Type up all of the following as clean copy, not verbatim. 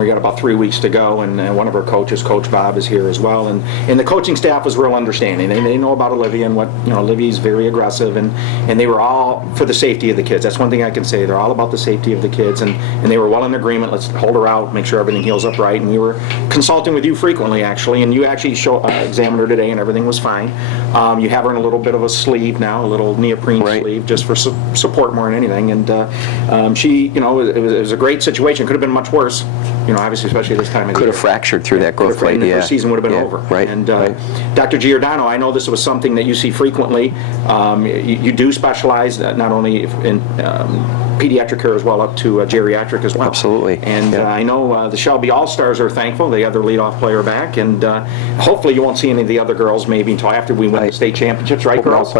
We got about 3 weeks to go, and one of our coaches, Coach Bob, is here as well. And the coaching staff was real understanding. They know about Olivia and what, Olivia's very aggressive, and they were all for the safety of the kids. That's one thing I can say. They're all about the safety of the kids, and they were well in agreement. Let's hold her out, make sure everything heals up right. And we were consulting with you frequently, actually, and you actually examined her today, and everything was fine. You have her in a little bit of a sleeve now, a little neoprene sleeve, just for support more than anything. And she, it was a great situation. Could have been much worse. Obviously, especially this time of year. Could have fractured through that growth plate, the season would have been over. Right. And Dr. Giordano, I know this was something that you see frequently. You do specialize not only in pediatric care as well, up to geriatric as well. Absolutely. And I know the Shelby All-Stars are thankful. They have their leadoff player back, and hopefully you won't see any of the other girls maybe until after we win the state championships, right, girls?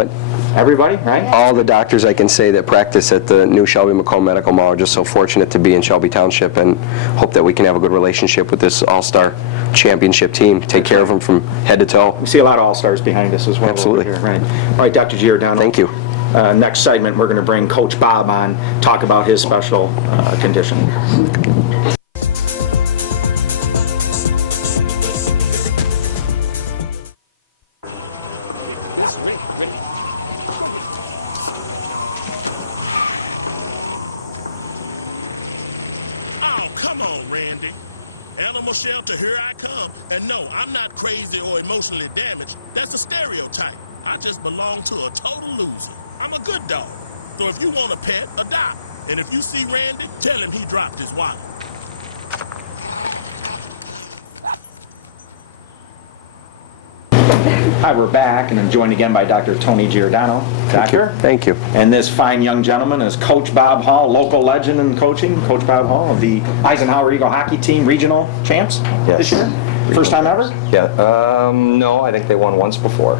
Everybody, right? All the doctors I can say that practice at the new Shelby Macomb Medical Mall are just so fortunate to be in Shelby Township, and hope that we can have a good relationship with this all-star championship team. Take care of them from head to toe. We see a lot of all-stars behind us as well. Absolutely. Over here, right. All right, Dr. Giordano. Thank you. Next segment, we're going to bring Coach Bob on, talk about his special condition. Come on, Randy. Animal shelter, here I come. And no, I'm not crazy or emotionally damaged. That's a stereotype. I just belong to a total loser. I'm a good dog. So if you want a pet, adopt. And if you see Randy, tell him he dropped his wallet. Hi, we're back, and I'm joined again by Dr. Tony Giordano. Doctor? Thank you. And this fine young gentleman is Coach Bob Hall, local legend in coaching. Coach Bob Hall of the Eisenhower Eagle hockey team regional champs this year. First time ever? Yeah. No, I think they won once before.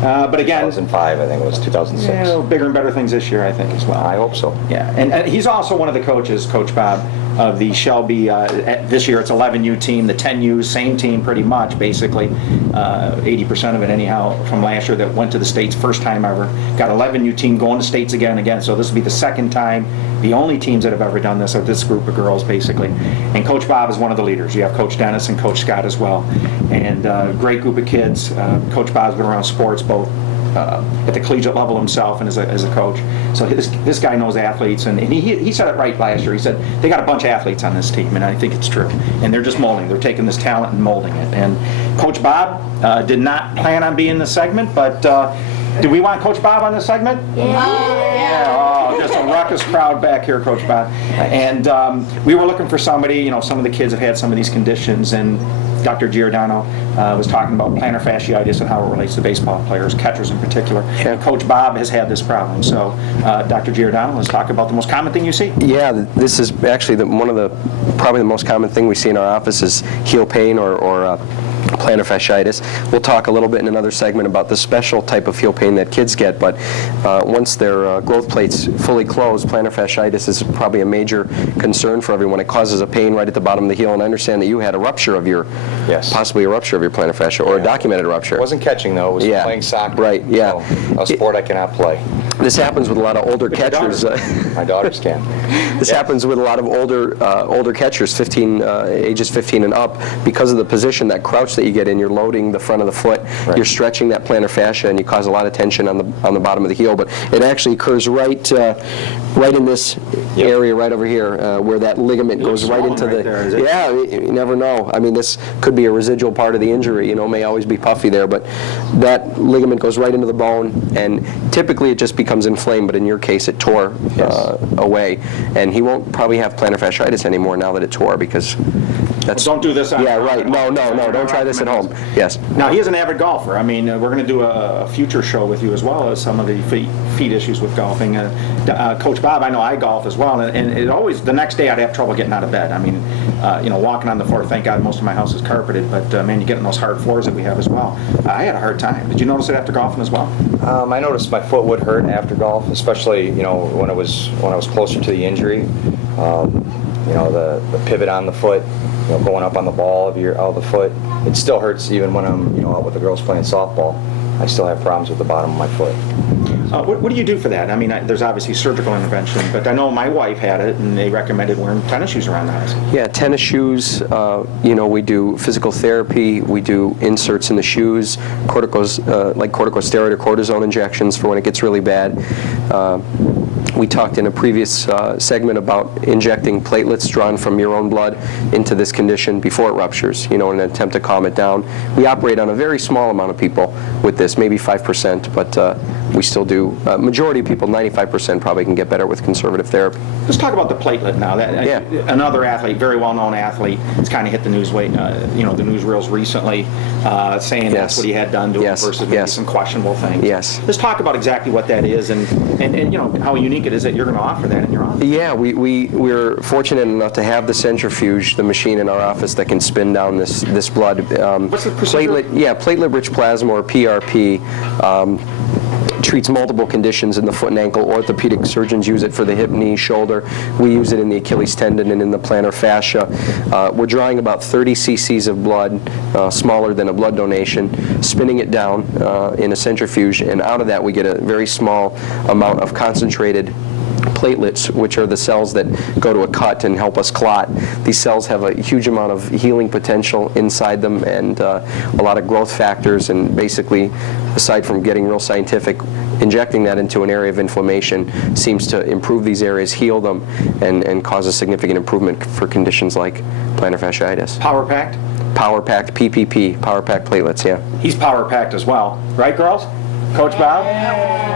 But again, 2005, I think it was 2006. Yeah, bigger and better things this year, I think, as well. I hope so. Yeah, and he's also one of the coaches, Coach Bob, of the Shelby. This year it's 11U team, the 10U, same team pretty much, basically. 80% of it, anyhow, from last year that went to the States, first time ever. Got 11U team going to States again. So this will be the second time. The only teams that have ever done this are this group of girls, basically. And Coach Bob is one of the leaders. You have Coach Dennis and Coach Scott as well. And great group of kids. Coach Bob's been around sports both at the collegiate level himself and as a coach. So this guy knows athletes, and he said it right last year. He said they got a bunch of athletes on this team, and I think it's true. And they're just molding. They're taking this talent and molding it. And Coach Bob did not plan on being in the segment, but do we want Coach Bob on this segment? Yeah. Oh, just a ruckus crowd back here, Coach Bob. And we were looking for somebody. Some of the kids have had some of these conditions, and Dr. Giordano was talking about plantar fasciitis and how it relates to baseball players, catchers in particular. Yeah. And Coach Bob has had this problem. So, Dr. Giordano, let's talk about the most common thing you see. Yeah, this is actually probably the most common thing we see in our office is heel pain or plantar fasciitis. We'll talk a little bit in another segment about the special type of heel pain that kids get, but once their growth plates fully closed, plantar fasciitis is probably a major concern for everyone. It causes a pain right at the bottom of the heel, and I understand that you had a rupture of your, possibly a rupture of your plantar fascia, or a documented rupture. It wasn't catching though, it was playing soccer. Right, yeah. So, a sport I cannot play. This happens with a lot of older catchers. My daughters can. This happens with a lot of older catchers, ages 15 and up, because of the position, that crouch that you get in. You're loading the front of the foot. Right. You're stretching that plantar fascia, and you cause a lot of tension on the bottom of the heel. But it actually occurs right in this area right over here, where that ligament goes right into the. Yeah, you never know. I mean, this could be a residual part of the injury. May always be puffy there, but that ligament goes right into the bone, and typically it just becomes inflamed. But in your case, it tore away, and he won't probably have plantar fasciitis anymore now that it tore, because that's. Well, don't do this. Right. No. Don't try this at home. Yes. Now, he is an avid golfer. I mean, we're going to do a future show with you as well as some of the feet issues with golfing. Coach Bob, I know I golf as well, and it always, the next day I'd have trouble getting out of bed. I mean, walking on the floor, thank God most of my house is carpeted, but man, you get on those hard floors that we have as well. I had a hard time. Did you notice it after golfing as well? I noticed my foot would hurt after golf, especially when I was closer to the injury. The pivot on the foot, going up on the ball of the foot. It still hurts even when I'm out with the girls playing softball. I still have problems with the bottom of my foot. What do you do for that? I mean, there's obviously surgical intervention, but I know my wife had it, and they recommended wearing tennis shoes around the house. Yeah, tennis shoes, we do physical therapy, we do inserts in the shoes, like corticosteroid or cortisone injections for when it gets really bad. We talked in a previous segment about injecting platelets drawn from your own blood into this condition before it ruptures, in an attempt to calm it down. We operate on a very small amount of people with this, maybe 5%, but we still do. Majority of people, 95%, probably can get better with conservative therapy. Let's talk about the platelet now. Another athlete, very well-known athlete, has kind of hit the news the newsreels recently, saying that's what he had done to him versus maybe some questionable things. Yes. Let's talk about exactly what that is and how unique it is that you're going to offer that in your office. Yeah, we're fortunate enough to have the centrifuge, the machine in our office that can spin down this blood. What's the procedure? Platelet-rich plasma, or PRP. Treats multiple conditions in the foot and ankle. Orthopedic surgeons use it for the hip, knee, shoulder. We use it in the Achilles tendon and in the plantar fascia. We're drawing about 30 cc's of blood, smaller than a blood donation, spinning it down in a centrifuge, and out of that we get a very small amount of concentrated platelets, which are the cells that go to a cut and help us clot. These cells have a huge amount of healing potential inside them and a lot of growth factors, and basically, aside from getting real scientific, injecting that into an area of inflammation seems to improve these areas, heal them, and cause a significant improvement for conditions like plantar fasciitis. Power-packed? Power-packed, PPP, power-packed platelets, yeah. He's power-packed as well. Right, girls? Coach Bob?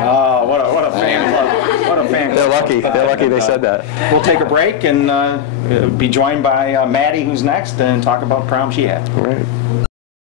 Oh, what a fan club. What a fan They're club. lucky. They're lucky they said that. We'll take a break and be joined by Maddie, who's next, and talk about prom she had. All right.